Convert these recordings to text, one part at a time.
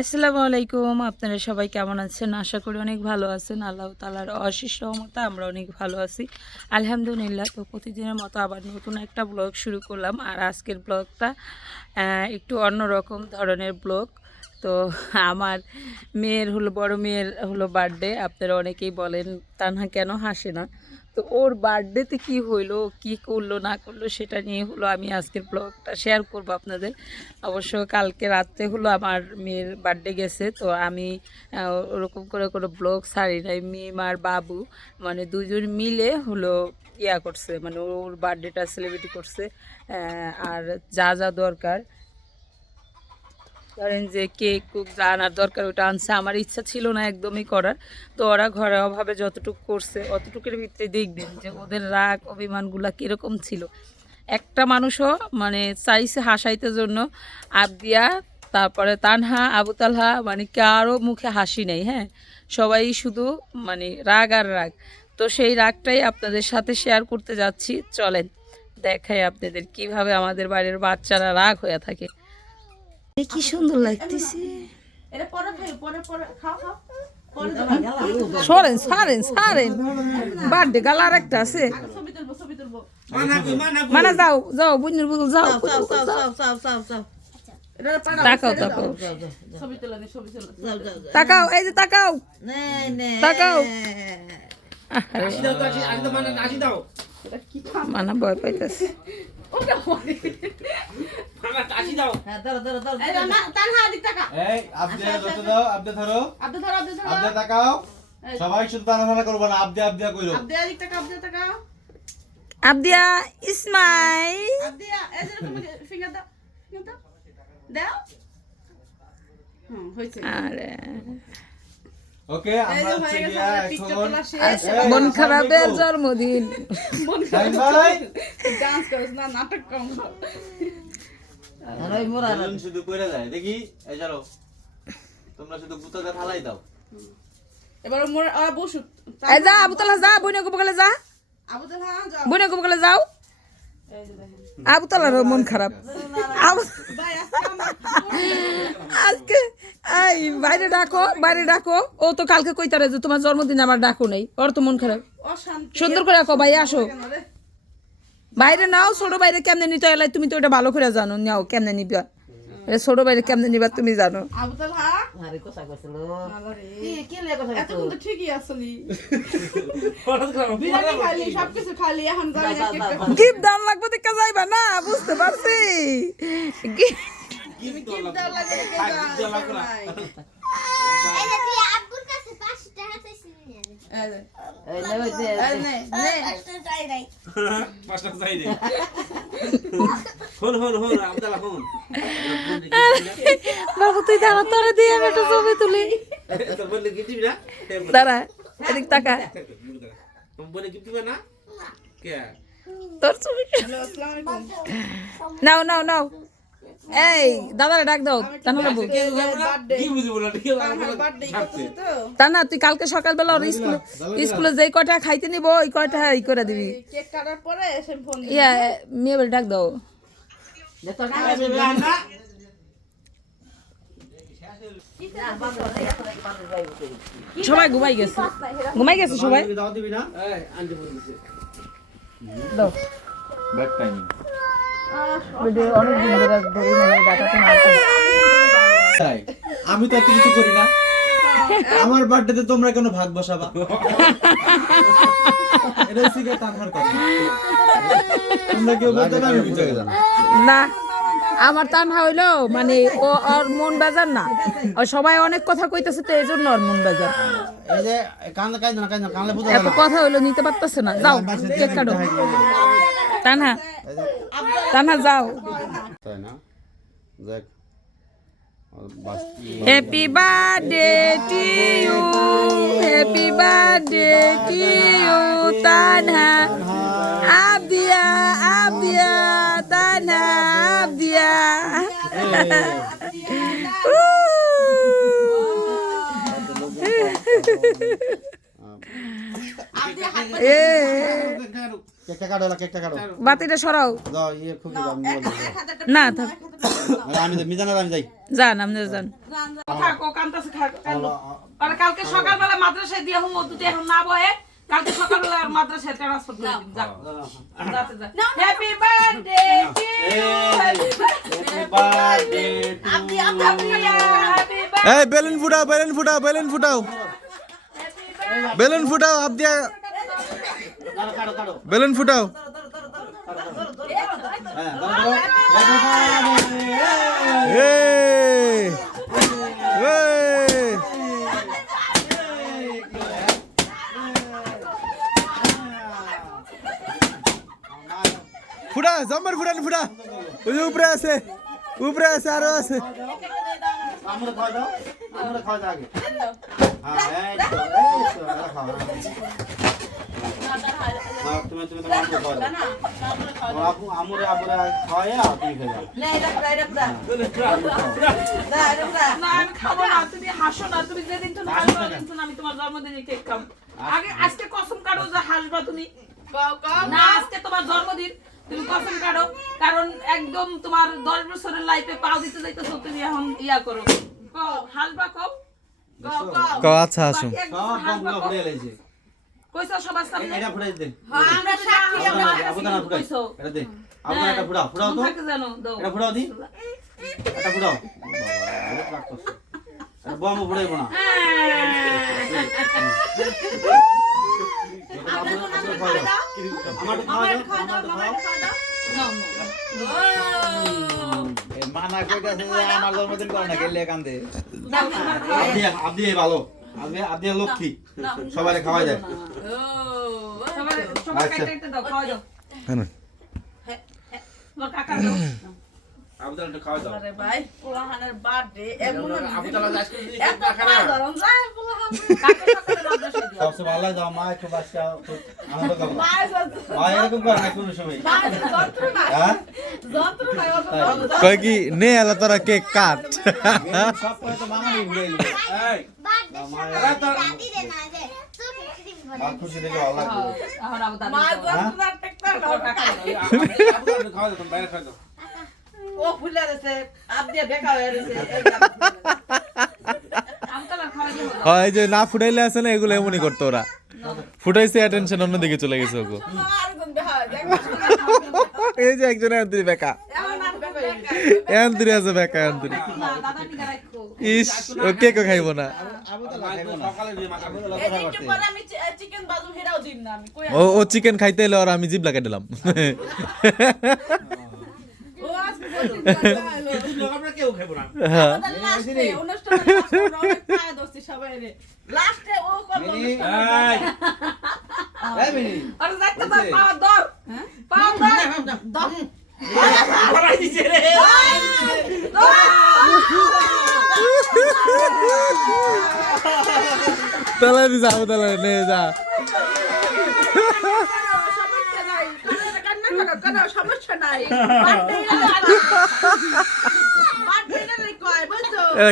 আসসালামু আলাইকুম, আপনারা সবাই কেমন আছেন? আশা করি অনেক ভালো আছেন। আল্লাহ তালার অশেষ রহমতে আমরা অনেক ভালো আছি। আলহামদুলিল্লাহ, তো প্রতিদিনের মতো আবার নতুন একটা ব্লগ শুরু করলাম। আর আজকের ব্লগটা একটু অন্যরকম ধরনের ব্লগ। তো আমার মেয়ের হলো, বড় মেয়ের হলো বার্থডে আপনারা অনেকেই বলেন, তানহা কেন হাসে না? তো ওর বার্থডেতে কি হইল, কি করল, না করল সেটা নিয়ে হলো আমি আজকের ব্লগটা শেয়ার করব আপনাদের। অবশ্য কালকে রাত্রে হলো আমার মেয়ের বার্থডে গেছে, তো আমি ওরকম করে কোনো ব্লগ ছাড়ি নাই। মিম আর বাবু মানে দুজন মিলে হলো ইয়া করছে মানে ওর বার্থডেটা সেলিব্রেটি করছে আর যা যা দরকার। ধরেন যে কেক কুক যা আনার দরকার ওটা আনছে, আমার ইচ্ছা ছিল না একদমই করার। তো ওরা ঘরে অভাবে যতটুকু করছে, অতটুকুর ভিতরে দেখবেন যে ওদের রাগ, অভিমানগুলা কীরকম ছিল। একটা মানুষও মানে চাইছে হাসাইতে জন্য, আবদিয়া, তারপরে তানহা, আবু তালহা মানে কারও মুখে হাসি নেই হ্যাঁ? সবাই শুধু মানে রাগ আর রাগ। তো সেই রাগটাই আপনাদের সাথে শেয়ার করতে যাচ্ছি। চলেন, দেখাই আপনাদের কীভাবে আমাদের বাড়ির বাচ্চারা রাগ হয়ে থাকে। কি সুন্দর লাগতেছে। সরেন সারেন সারেন। বার্থডে গাল আর একটা আছে। ছবি তুলবো ছবি তুলবো। মানে যাও যাও বুঝল যাও তাকাও তাকাও। তাকাও এই যে তাকাও। তাকাও। মানা ভয় পাইতেছে। হ্যাঁ ধরো ধরো ধরো এই রানা তানহা দিক টাকা এই আপনি ধরতে দাও আপনি ধরো। আব্দে ধরো আব্দে ধরো। আপনি তাকাও। সবাই শুধু টানাটানা করব না আপনি আপনি কইরো। আব্দে দিক টাকা আব্দে টাকা আবদিয়া ইসমাইল। আব্দে এই যে তুমি ফিঙ্গার দাও ফিঙ্গার দাও। দাও। হুম হইছে আরে। ওকে আমরা হচ্ছে গিয়া এখন তোলা শেষ। এই, মন খারাপের জন্মদিন। মন ডান্স না নাটক কম কর। আর ওই মোরা বেলুন শুধু কইরা যায় দেখি এই চলো। তোমরা শুধু গুতাটা ঢালাই দাও। এবার মোর আ বসু এই যা আবু যা বইনে গোপালে যা। আবু যাও। বইনে গোপালে যাও। এই যে দেখেন। আবু তালারও মন খারাপ। আজকে এই বাইরে ডাকো বাইরে ডাকো। ও তো কালকে কইতারে যে তোমার জন্মদিন আমার ডাকো নেই। ওর তো মন খারাপ। সুন্দর করে রাখো ভাই আসো? বাইরে নাও ছোট বাইরে কেমনে নিতে এলাই তুমি তো এটা ভালো করে জানো। নাও কেমনে নিবা? এটা ছোট বাইরে কেমনে নিবা তুমি জানো। গিফট দাম লাগবে দেখা যাইবা না বুঝতে পারছি। গি- তুমি কি দেওয়া লাগে দেখে যা, সব নাই। এই যে, এই নে ওই যে এই নে, নে। পাঁচটা চাই দে হন হন হন আবদালা হন বাবু তুই দাঁড়া তোরা দিয়ে আমি একটা ছবি তুলি দাঁড়া এদিক তোর ছবি। নাও নাও নাও এই দাদারা ডাক দাও তা না বল কে বার্থডে কি বুঝিব না ঠিক আমার birthday করতেছি তো। তা না তুই কালকে সকালবেলা ওর স্কুলে স্কুলে যেই কয়টা খাইতে নিব ওই কয়টা ই করে দিবি কেক কাটার পরে এসে ফোন দিবি। ইয়া মেয়ে বলে ডাক দাও সবাই ঘুমাই গেছে ঘুমাই গেছে সবাই দাও অনেক দিন ধরে ধরে ডাটাতে মারতে তাই আমি তো এত কিছু করি না। আমার বার্থডেতে তোমরা কেন ভাগ বসাবা? এটা হচ্ছে তানহার কথা। তোমরা কেউ বলতে না। আমি বুঝে গেলাম না আমার তানহা হইল মানে ও ওর মন বেজার না। ও সবাই অনেক কথা কইতেছে তো এই জন্য ওর মন বেজার। এই যে কান্দা কান্দা না কান্দা বুঝা এত কথা হইল নিতে পারতেছে না। যাও কেক কাটো। তানহা তানহা যাও। তাই না? দেখ happy birthday to you happy birthday to you Tanha Abdiya Abdiya Tanha Abdiya. এ। কেকটা কাটো কেকটা কাটো। বাতিটা সরাও। দাও ইয়ে খুব না থাক। আমি যাই আমি যাই। যান আপনি যান। থাকো কান্তাছে থাকো আর কালকে সকালবেলা মাদ্রাসায় দিয়ে হুম দুটো এখন না বয়ে কালকে সকালবেলা মাদ্রাসায় ট্রান্সফার করে যা। যাতে যা। হ্যাপি বার্থডে টু আপনি আপনি আপনি হ্যাপি এই বেলুন ফুটাও বেলুন ফুটাও বেলুন ফুটাও। বেলুন ফুটাও আপ দিয়া। বেলুন ফুটাও। ফুটা জম্বার ফুটান ফুটা। ওই উপরে আছে উপরে আছে আরও আছে। আমরা খাওয়া দাও আমরা খাওয়া দাও আগে। হ্যাঁ এই তো, এই তো, এরা খাও। না, তুমি তুমি তোমার আম্মু খাওয়া দাও আমার আব্বু আমুরে আমুরে খাওয়াইয়া তুমি খেয়ে না এটা পুরা এটা পুরা না এটা পুরা না আমি খাব না তুমি হাসো না তুমি যেদিন তুমি হাসবে ওদিন তুমি আমি তোমার জন্মদিনে কেক খাব। আগে আজকে কসম কাটো যে হাসবা তুমি। কও কও। না আজকে তোমার জন্মদিন তুমি কসম কাটো। কারণ একদম তোমার দশ বছরের লাইফে পা দিতে যাইতেছো তুমি এখন ইয়া করো। হাসবা কও? কও কও। ক আচ্ছা আসুন কইছো সবার সামনে এটা ফুটাই দেন হ্যাঁ আমরা সাক্ষী আমরা আবু দানা ফুটাই কইছো। এটা দে। আবু দানা এটা ফুটাও ফুটাও তো। থাকে জানো দাও। এটা ফুটাও দি। এটা ফুটাও। বাবা এটা বম ফুটাইবো না। মানা কইতাছে যে আমার জন্মদিন করে না গেলে কান্দে। আবদি ভালো। আবদি আবদি লক্ষ্মী। সবাই খাওয়া যায়। আচ্ছা। হ্যাঁ সবচেয়ে ভালো লাগে মা একটু বাচ্চা আনন্দ করে। মা এরকম করে না কোনো সময়। হ্যাঁ? কয় কি নে এলা তোরা কেক কাট। সব ঘুরে ও ফুলে রয়েছে আপ দিয়ে বেকা হয়ে। হয় যে না ফুটাইলে আছে না এগুলো এমনই করতো ওরা ফুটাইছে অ্যাটেনশন অন্যদিকে চলে গেছে দেখ এই যে একজন আন্তরি বেকা আন্তরি আছে বেকা রাখো। ইস ও কেকও খাইব না? ও ও চিকেন খাইতে এলে আর আমি জিভ লাগাই দিলাম। ও বলছি আমরা কেউ খাব না যা।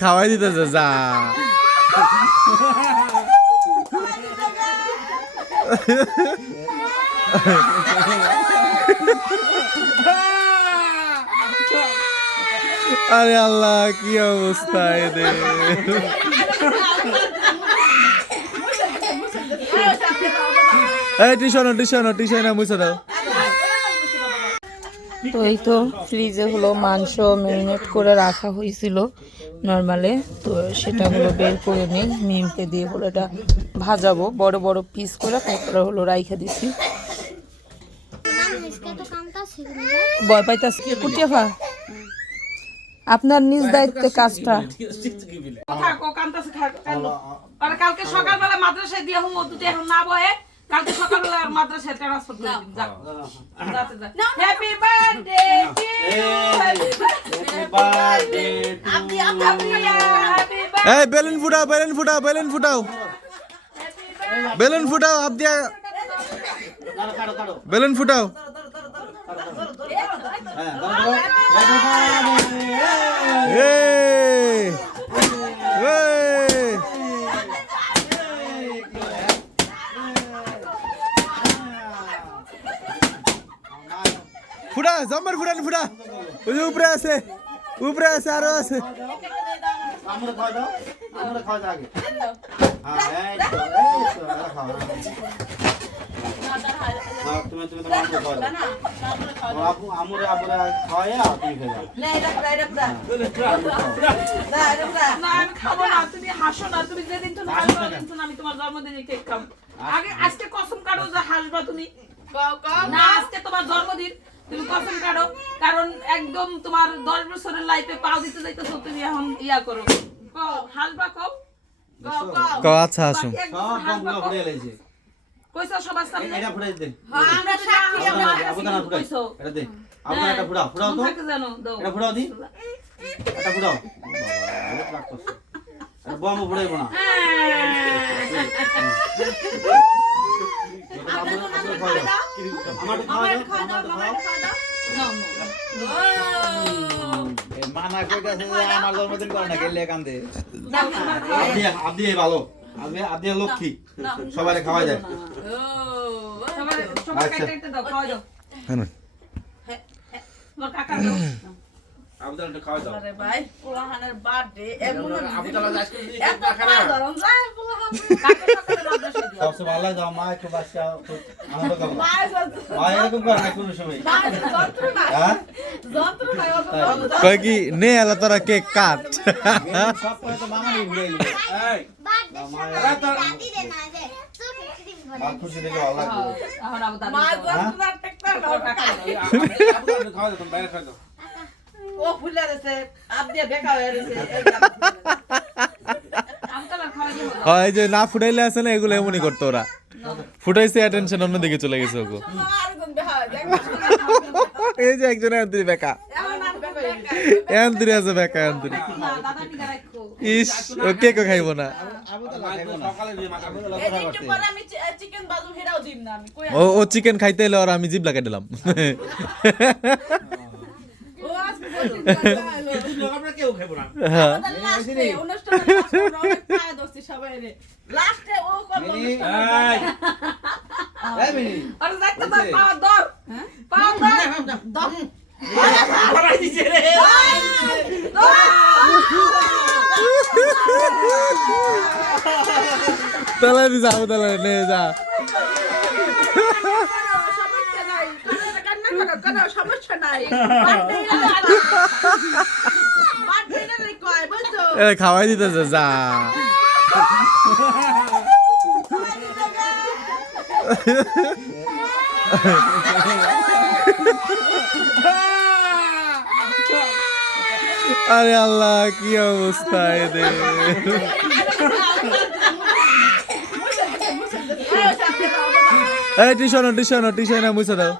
খাওয়াই দিতেছে যা। আরে আল্লাহ কি অবস্থা এদের? এই টিশন টিশন টিশন দাও। তো এই তো ফ্রিজে হলো মাংস ম্যারিনেট করে রাখা হয়েছিল নর্মালে তো সেটা হলো বের করে নিই মিমকে দিয়ে হলো এটা ভাজাবো, বড় বড় পিস করে তারপরে হলো রাইখা দিছি ভয় পাইতাছি কুটিয়ে ফা আপনার নিজ দায়িত্বে কাজটা। থাকো কান্তাছে থাকো আর কালকে সকালবেলা মাদ্রাসায় দিয়ে হুম দুটো এখন না বয়ে কালকে সকালবেলা আর মাদ্রাসায় ট্রান্সফার করে দিন যা হ্যাপি বার্থডে টু বার্থডে আপনি আপনি আপনি এই বেলুন ফুটাও বেলুন ফুটাও বেলুন ফুটাও। বেলুন ফুটাও আপ দিয়া। কাটো কাটো কাটো। বেলুন ফুটাও। হ্যাঁ ফুটা জম্বার ফুটান ফুটা। ওই যে উপরে আছে উপরে আছে, আরও আছে। খাওয়া দাও খাওয়া দাও আগে। হ্যাঁ এই তো। তুমি তুমি তোমার আমরে খাওয়া তোমার আপু আমরে আমরে খাওয়াই আর তুমি খেয়ে না এটা পুরা এটা পুরা। না এটা পুরা না আমি খাব না তুমি হাসো না তুমি যেদিন তুমি হাসো হাসবা না আমি তোমার জন্মদিনে কেক খাব। আগে আজকে কসম কাটো যে হাসবা তুমি। কও কও না আজকে তোমার জন্মদিন তুমি কসম কাটো। কারণ একদম তোমার দশ বছরের লাইফে পাও দিতে যাইতেছো তুমি এখন ইয়া করো। হাসবা কও কও কও ক। আচ্ছা আসুন সব লাইছে কইছো সবার সামনে? এটা ফুটাই দে। হ্যাঁ আমরা সাক্ষী আমরা আবুদানা ফুটাই কইছো। এটা দে। আবুদানা এটা ফুটাও ফুটাও তো। থাকে জানো দাও। এটা ফুটাও দি। এটা ফুটাও। বাবা এটা বম ফুটাইবো না। মানা কইতাছে আমার জন্মদিন করে না গেলে কান্দে। আদি ভালো। আদি আদি লক্ষ্মী সবাই খাওয়া যায়। সবাই সবাই আচ্ছা। কাইটে দাও খাওয়া যাও। হ্যাঁ তোমার কাকা দাও। আবুদানাটা খাওয়া দাও। আরে ভাই পোলাহানের বার্থডে এমন আবুদানা আইসক্রিম এত খানা গরম যায় পোলাহান কাকা সকালে মাদ্রাসা দিও সবচেয়ে ভালো লাগে মা একটু বাচ্চা আনন্দ করে। মা এরকম করে না কোনো সময়। যন্ত্রণা হ্যাঁ? যন্ত্রণা কয় কি নে এলা তোরা কেক কাট। সব করে তো মামা নিয়ে ঘুরে এলো। এই। মা খুশি দেখে ভালো লাগবে এখন আবার দাদু মা যন্ত্রণা টেকটা তোমার কাকা দাও। এই আবু- আবুদানাটা খাওয়া দাও বাইরে খাওয়া দাও। ও ফুলে রয়েছে আপ দিয়ে বেকা হয়ে হয় এই যে না ফুটাইলে আছে না এগুলো এমনই করতো ওরা। ফুটাইছে অ্যাটেনশন অন্যদিকে চলে গেছে দেখ এই যে একজন আন্তরি বেকা। আন্তরি আছে বেকা রাখো ইস ও কেকও খাইবো না। ও ও চিকেন খাইতে এলে আর আমি জিভ লাগাই দিলাম। দি যাও নে যা সমস্যা নাই কান্না কান্না করো কোনো সমস্যা নাই খাওয়াই দিতেছে যা। আরে আল্লাহ কি অবস্থা এদের? এই টিউশন টিউশন টিউশন মুছে দাও।